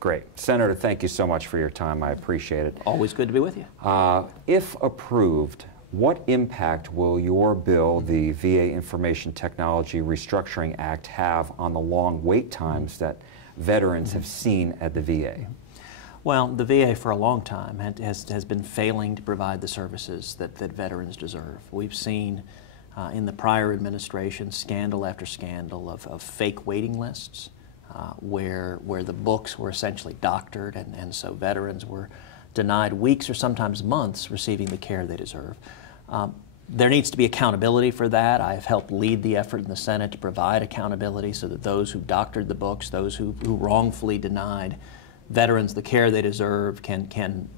Great. Senator, thank you so much for your time. I appreciate it. Always good to be with you. If approved, what impact will your bill, the VA Information Technology Restructuring Act, have on the long wait times that veterans have seen at the VA? Well, the VA for a long time has been failing to provide the services that veterans deserve. We've seen in the prior administration scandal after scandal of fake waiting lists, where the books were essentially doctored, and so veterans were denied weeks or sometimes months receiving the care they deserve. There needs to be accountability for that. I have helped lead the effort in the Senate to provide accountability so that those who doctored the books, those who wrongfully denied veterans the care they deserve can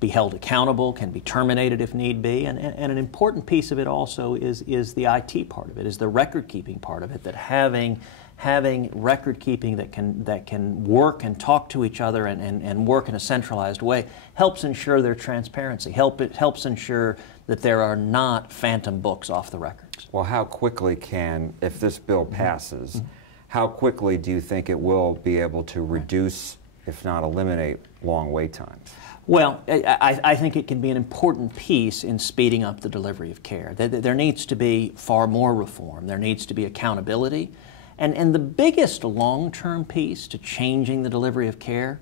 be held accountable, can be terminated if need be. And an important piece of it also is the IT part of it, is the record-keeping part of it, that having record-keeping that can work and talk to each other and work in a centralized way helps ensure their transparency, helps ensure that there are not phantom books off the records. Well, how quickly if this bill passes, how quickly do you think it will be able to reduce, if not eliminate, long wait times? Well, I think it can be an important piece in speeding up the delivery of care. There needs to be far more reform. There needs to be accountability. And the biggest long-term piece to changing the delivery of care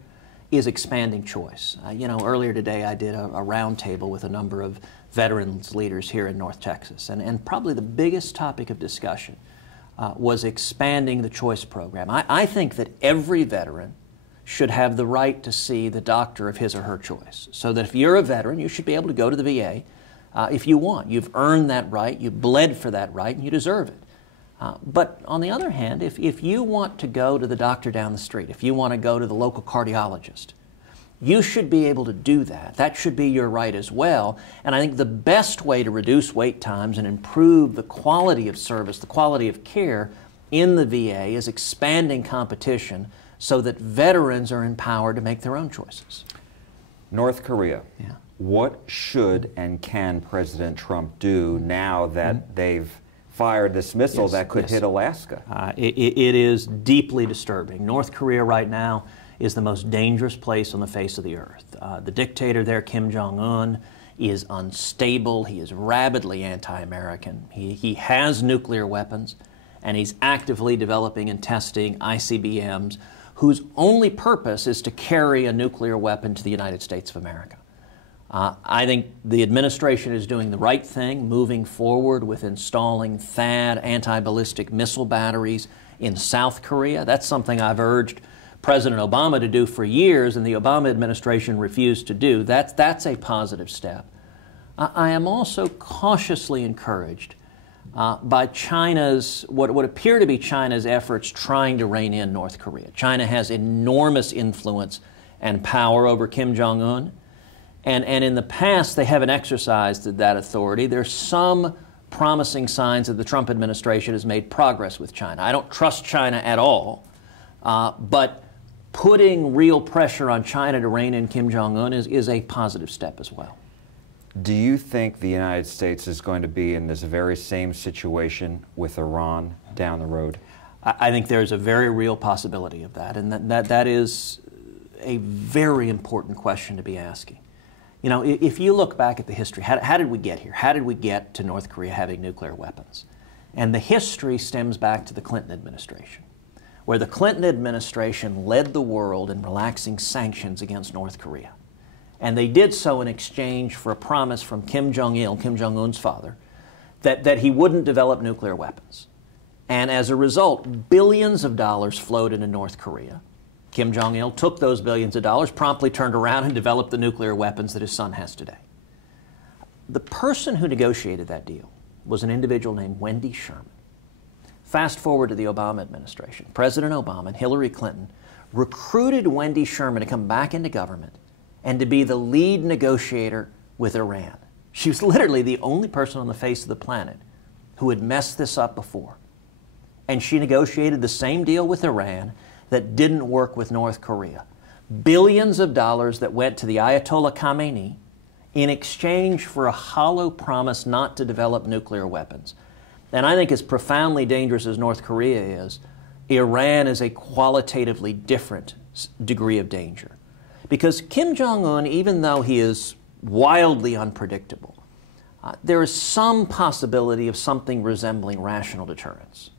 is expanding choice. You know, earlier today I did a roundtable with a number of veterans leaders here in North Texas, and probably the biggest topic of discussion was expanding the choice program. I think that every veteran should have the right to see the doctor of his or her choice, so that if you're a veteran, you should be able to go to the VA if you want. You've earned that right, you bled for that right, and you deserve it. But on the other hand, if you want to go to the doctor down the street, if you want to go to the local cardiologist, you should be able to do that. That should be your right as well. And I think the best way to reduce wait times and improve the quality of service, the quality of care in the VA, is expanding competition so that veterans are empowered to make their own choices. North Korea. Yeah. What should and can President Trump do now that they've fired this missile that could hit Alaska? It is deeply disturbing. North Korea right now is the most dangerous place on the face of the earth. The dictator there, Kim Jong-un, is unstable. He is rabidly anti-American. He has nuclear weapons, and he's actively developing and testing ICBMs whose only purpose is to carry a nuclear weapon to the United States of America. I think the administration is doing the right thing, moving forward with installing THAAD anti-ballistic missile batteries in South Korea. That's something I've urged President Obama to do for years, and the Obama administration refused to do. That's a positive step. I am also cautiously encouraged by China's, what appear to be China's efforts trying to rein in North Korea. China has enormous influence and power over Kim Jong-un. And in the past, they haven't exercised that authority. There's some promising signs that the Trump administration has made progress with China. I don't trust China at all, but putting real pressure on China to rein in Kim Jong-un is a positive step as well. Do you think the United States is going to be in this very same situation with Iran down the road? I think there's a very real possibility of that, and that is a very important question to be asking. You know, if you look back at the history, how did we get here? How did we get to North Korea having nuclear weapons? And the history stems back to the Clinton administration, where the Clinton administration led the world in relaxing sanctions against North Korea. And they did so in exchange for a promise from Kim Jong-il, Kim Jong-un's father, that he wouldn't develop nuclear weapons. And as a result, billions of dollars flowed into North Korea. Kim Jong-il took those billions of dollars, promptly turned around and developed the nuclear weapons that his son has today. The person who negotiated that deal was an individual named Wendy Sherman. Fast forward to the Obama administration. President Obama and Hillary Clinton recruited Wendy Sherman to come back into government and to be the lead negotiator with Iran. She was literally the only person on the face of the planet who had messed this up before. And she negotiated the same deal with Iran that didn't work with North Korea. Billions of dollars that went to the Ayatollah Khamenei in exchange for a hollow promise not to develop nuclear weapons. And I think as profoundly dangerous as North Korea is, Iran is a qualitatively different degree of danger. Because Kim Jong-un, even though he is wildly unpredictable, there is some possibility of something resembling rational deterrence.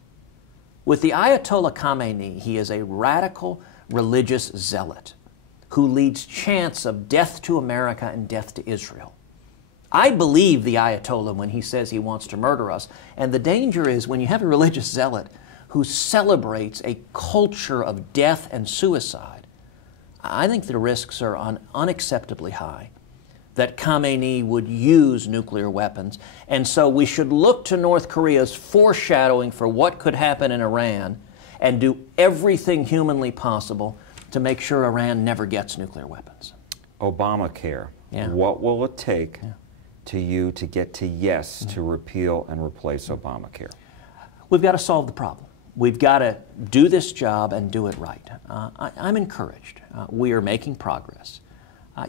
With the Ayatollah Khamenei, he is a radical religious zealot who leads chants of death to America and death to Israel. I believe the Ayatollah when he says he wants to murder us, and the danger is when you have a religious zealot who celebrates a culture of death and suicide, I think the risks are unacceptably high that Khamenei would use nuclear weapons. And so we should look to North Korea's foreshadowing for what could happen in Iran and do everything humanly possible to make sure Iran never gets nuclear weapons. Obamacare. Yeah. What will it take to you to get to yes to repeal and replace Obamacare? We've got to solve the problem. We've got to do this job and do it right. I'm encouraged. We are making progress.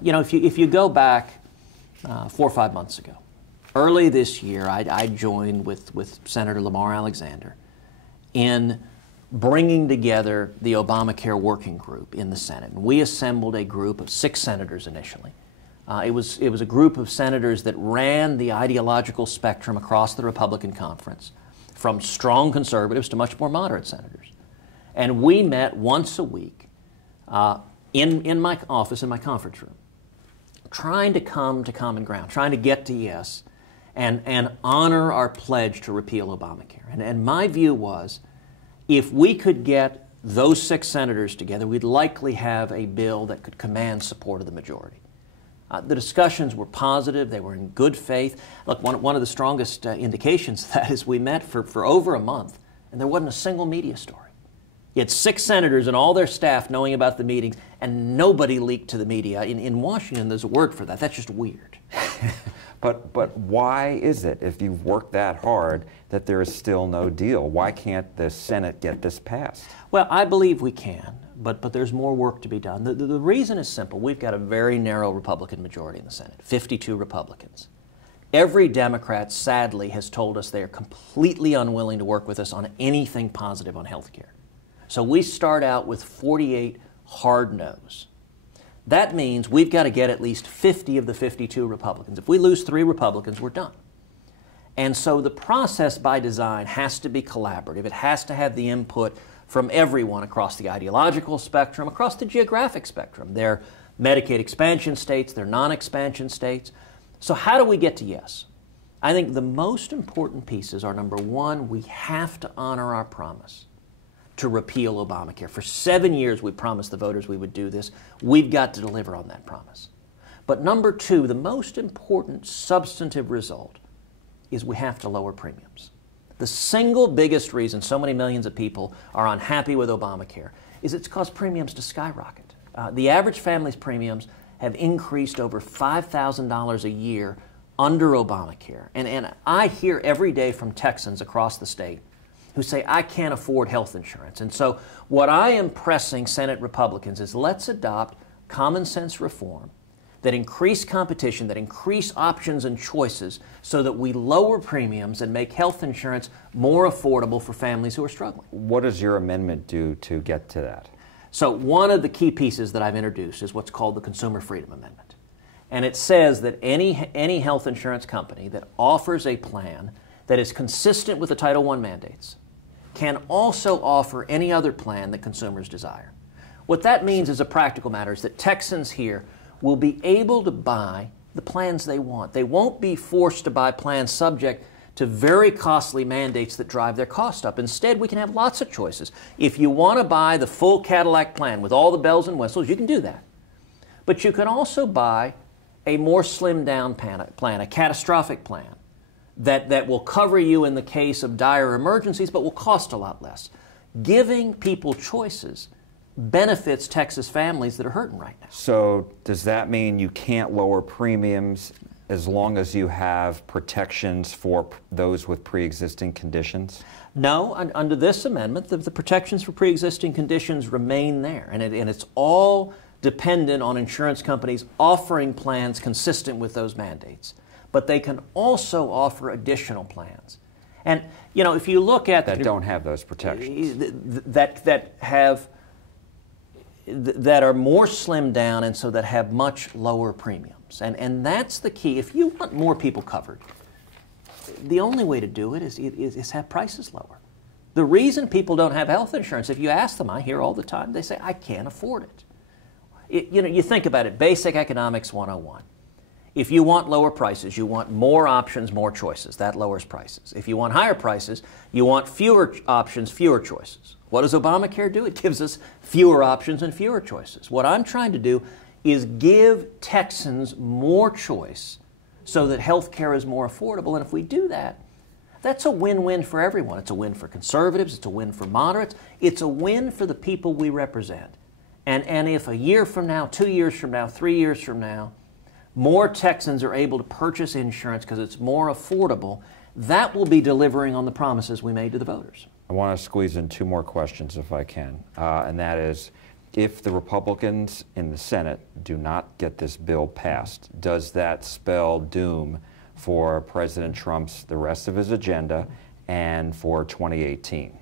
You know, if you go back 4 or 5 months ago, early this year, I joined with Senator Lamar Alexander in bringing together the Obamacare working group in the Senate. And we assembled a group of 6 senators initially. It was a group of senators that ran the ideological spectrum across the Republican conference, from strong conservatives to much more moderate senators. And we met once a week in my office, in my conference room, trying to come to common ground, trying to get to yes, and honor our pledge to repeal Obamacare. And my view was, if we could get those 6 senators together, we'd likely have a bill that could command support of the majority. The discussions were positive. They were in good faith. Look, one of the strongest indications of that is we met for over a month, and there wasn't a single media story. You had 6 senators and all their staff knowing about the meetings, and nobody leaked to the media. In Washington, there's a word for that. That's just weird. But why is it, if you've worked that hard, that there is still no deal? Why can't the Senate get this passed? Well, I believe we can, but there's more work to be done. The reason is simple. We've got a very narrow Republican majority in the Senate, 52 Republicans. Every Democrat, sadly, has told us they are completely unwilling to work with us on anything positive on health care. So we start out with 48 hard no's. That means we've got to get at least 50 of the 52 Republicans. If we lose 3 Republicans, we're done. And so the process by design has to be collaborative. It has to have the input from everyone across the ideological spectrum, across the geographic spectrum. They're Medicaid expansion states, they're non-expansion states. So how do we get to yes? I think the most important pieces are, number one, we have to honor our promise to repeal Obamacare. For 7 years, we promised the voters we would do this. We've got to deliver on that promise. But number two, the most important substantive result is we have to lower premiums. The single biggest reason so many millions of people are unhappy with Obamacare is it's caused premiums to skyrocket. The average family's premiums have increased over $5,000 a year under Obamacare. And I hear every day from Texans across the state who say, I can't afford health insurance. And so what I am pressing Senate Republicans is, let's adopt common sense reform that increase competition, that increase options and choices so that we lower premiums and make health insurance more affordable for families who are struggling. What does your amendment do to get to that? So one of the key pieces that I've introduced is what's called the Consumer Freedom Amendment. And it says that any health insurance company that offers a plan that is consistent with the Title I mandates can also offer any other plan that consumers desire. What that means as a practical matter is that Texans here will be able to buy the plans they want. They won't be forced to buy plans subject to very costly mandates that drive their cost up. Instead, we can have lots of choices. If you want to buy the full Cadillac plan with all the bells and whistles, you can do that. But you can also buy a more slimmed down plan, a catastrophic plan, that will cover you in the case of dire emergencies but will cost a lot less. Giving people choices benefits Texas families that are hurting right now. So does that mean you can't lower premiums as long as you have protections for those with pre-existing conditions? No, under this amendment, the protections for pre-existing conditions remain there, and it's all dependent on insurance companies offering plans consistent with those mandates. But they can also offer additional plans. And, you know, if you look at... That don't have those protections. That have that are more slimmed down and so that have much lower premiums. And that's the key. If you want more people covered, the only way to do it is have prices lower. The reason people don't have health insurance, if you ask them, I hear all the time, they say, I can't afford it. You think about it, basic economics 101. If you want lower prices, you want more options, more choices. That lowers prices. If you want higher prices, you want fewer options, fewer choices. What does Obamacare do? It gives us fewer options and fewer choices. What I'm trying to do is give Texans more choice so that health care is more affordable. And if we do that, that's a win-win for everyone. It's a win for conservatives. It's a win for moderates. It's a win for the people we represent. And if a year from now, 2 years from now, 3 years from now, more Texans are able to purchase insurance because it's more affordable, that will be delivering on the promises we made to the voters. I want to squeeze in 2 more questions if I can, and that is, if the Republicans in the Senate do not get this bill passed, does that spell doom for President Trump's, the rest of his agenda, and for 2018?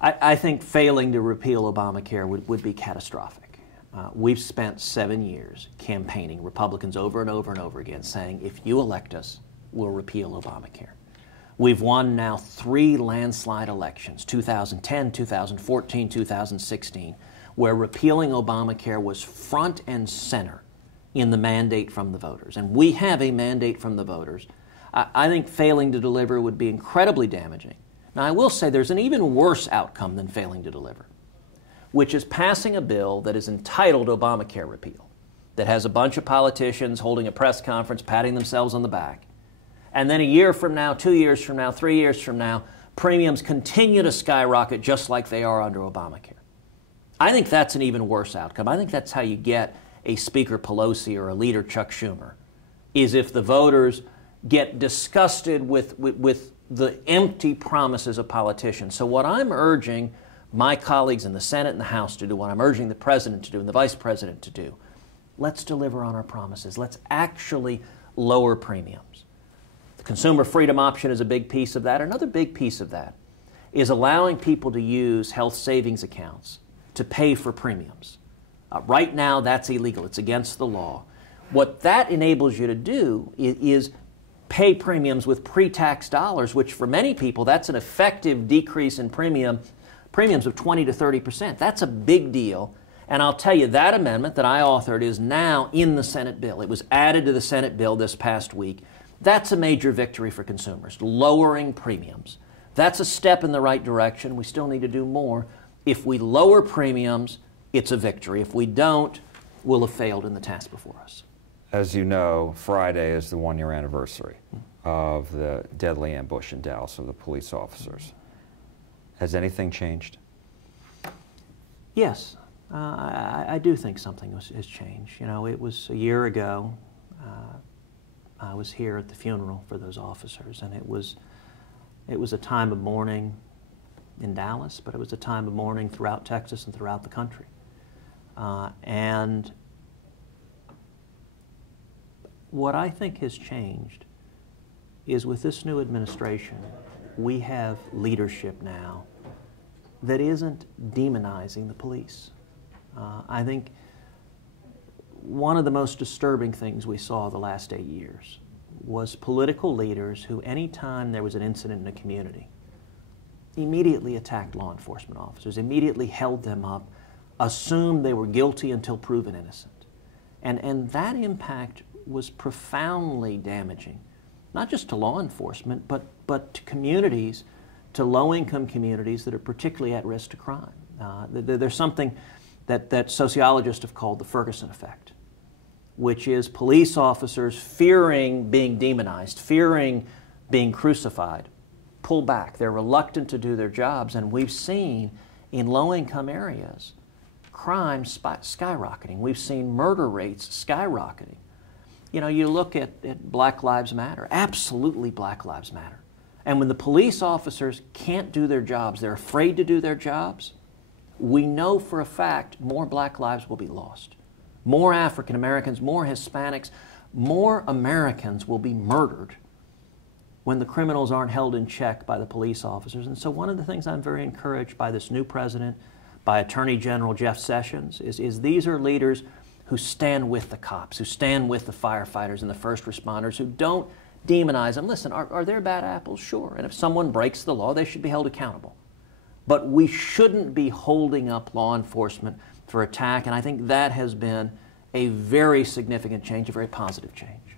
I think failing to repeal Obamacare would be catastrophic. We've spent 7 years campaigning, Republicans over and over and over again, saying, if you elect us, we'll repeal Obamacare. We've won now 3 landslide elections, 2010, 2014, 2016, where repealing Obamacare was front and center in the mandate from the voters. And we have a mandate from the voters. I think failing to deliver would be incredibly damaging. Now, I will say there's an even worse outcome than failing to deliver, which is passing a bill that is entitled Obamacare repeal, that has a bunch of politicians holding a press conference, patting themselves on the back. And then a year from now, 2 years from now, 3 years from now, premiums continue to skyrocket just like they are under Obamacare. I think that's an even worse outcome. I think that's how you get a Speaker Pelosi or a leader Chuck Schumer, is if the voters get disgusted with the empty promises of politicians. So what I'm urging my colleagues in the Senate and the House to do, what I'm urging the President to do and the Vice President to do, let's deliver on our promises. Let's actually lower premiums. The consumer freedom option is a big piece of that. Another big piece of that is allowing people to use health savings accounts to pay for premiums. Right now, that's illegal. It's against the law. What that enables you to do is pay premiums with pre-tax dollars, which for many people, that's an effective decrease in premiums of 20 to 30%. That's a big deal. And I'll tell you, that amendment that I authored is now in the Senate bill. It was added to the Senate bill this past week. That's a major victory for consumers, lowering premiums. That's a step in the right direction. We still need to do more. If we lower premiums, it's a victory. If we don't, we'll have failed in the task before us. As you know, Friday is the 1-year anniversary of the deadly ambush in Dallas of the police officers. Has anything changed? Yes, I do think something has changed. You know, it was a year ago. I was here at the funeral for those officers, and it was a time of mourning in Dallas, but it was a time of mourning throughout Texas and throughout the country. And what I think has changed is with this new administration, we have leadership now that isn't demonizing the police. I think one of the most disturbing things we saw the last 8 years was political leaders who, anytime there was an incident in a community, immediately attacked law enforcement officers, immediately held them up, assumed they were guilty until proven innocent. And that impact was profoundly damaging, not just to law enforcement, but to communities, to low-income communities that are particularly at risk to crime. There's something that sociologists have called the Ferguson effect, which is police officers fearing being demonized, fearing being crucified, pull back. They're reluctant to do their jobs, and we've seen in low-income areas crime skyrocketing. We've seen murder rates skyrocketing. You know, you look at Black Lives Matter, absolutely Black Lives Matter. And when the police officers can't do their jobs, they're afraid to do their jobs, we know for a fact more Black lives will be lost. More African Americans, more Hispanics, more Americans will be murdered when the criminals aren't held in check by the police officers. And so one of the things I'm very encouraged by this new president, by Attorney General Jeff Sessions is these are leaders who stand with the cops, who stand with the firefighters and the first responders, who don't demonize them. Listen, are there bad apples? Sure. And if someone breaks the law, they should be held accountable. But we shouldn't be holding up law enforcement for attack, and I think that has been a very significant change, a very positive change.